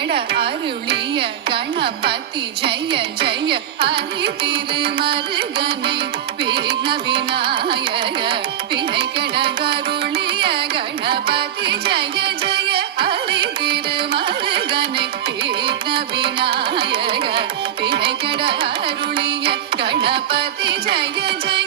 கெட அருளிய கணபதி ஜெய ஜெய ஹரி திருமருகனை விக்ன விநாயக வினை கெட அருளிய கணபதி ஜெய ஜெய ஹரி திருமருகனை விக்ன விநாயக வினை கெட அருளிய கணபதி ஜெய ஜெய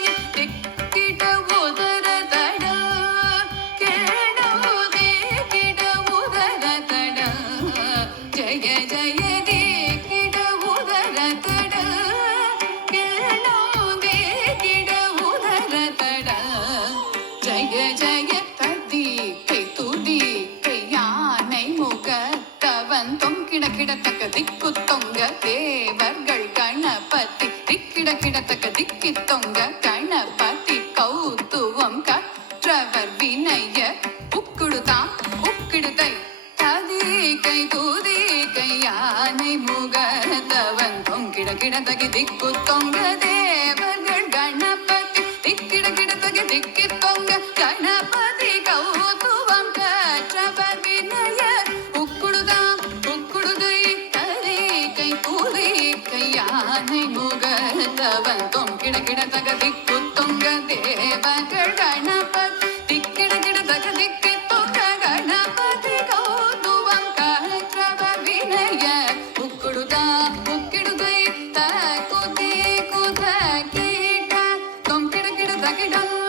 கிடத்தக்க திக்கு தொங்க தேவர்கள் கணபதி கிடத்தக்க திக்கி தொங்க கணபதி கௌத்துவம் கற்றவர் வினைய உக்குடுதாம் உக்கிடுதை ததிகை தூதிகை யானை முகத்தவன் தொங்கிடத்தக திக்கு தொங்க தேவர்கள் கணபதி கிடத்தக திக்கி தொங்க கணபதி கௌத்துவம் கற்றவர் வினைய யானை முகத்தவன் கிடத்தக திக்கு தொங்க தேவர்கள் கணபதி கிடத்தக திக்கு தொங்க கணபதி கௌதுவம் கற்றவர் வினைய உக்கிடுதை குதி குத கீட்ட கிடத்தகிடம்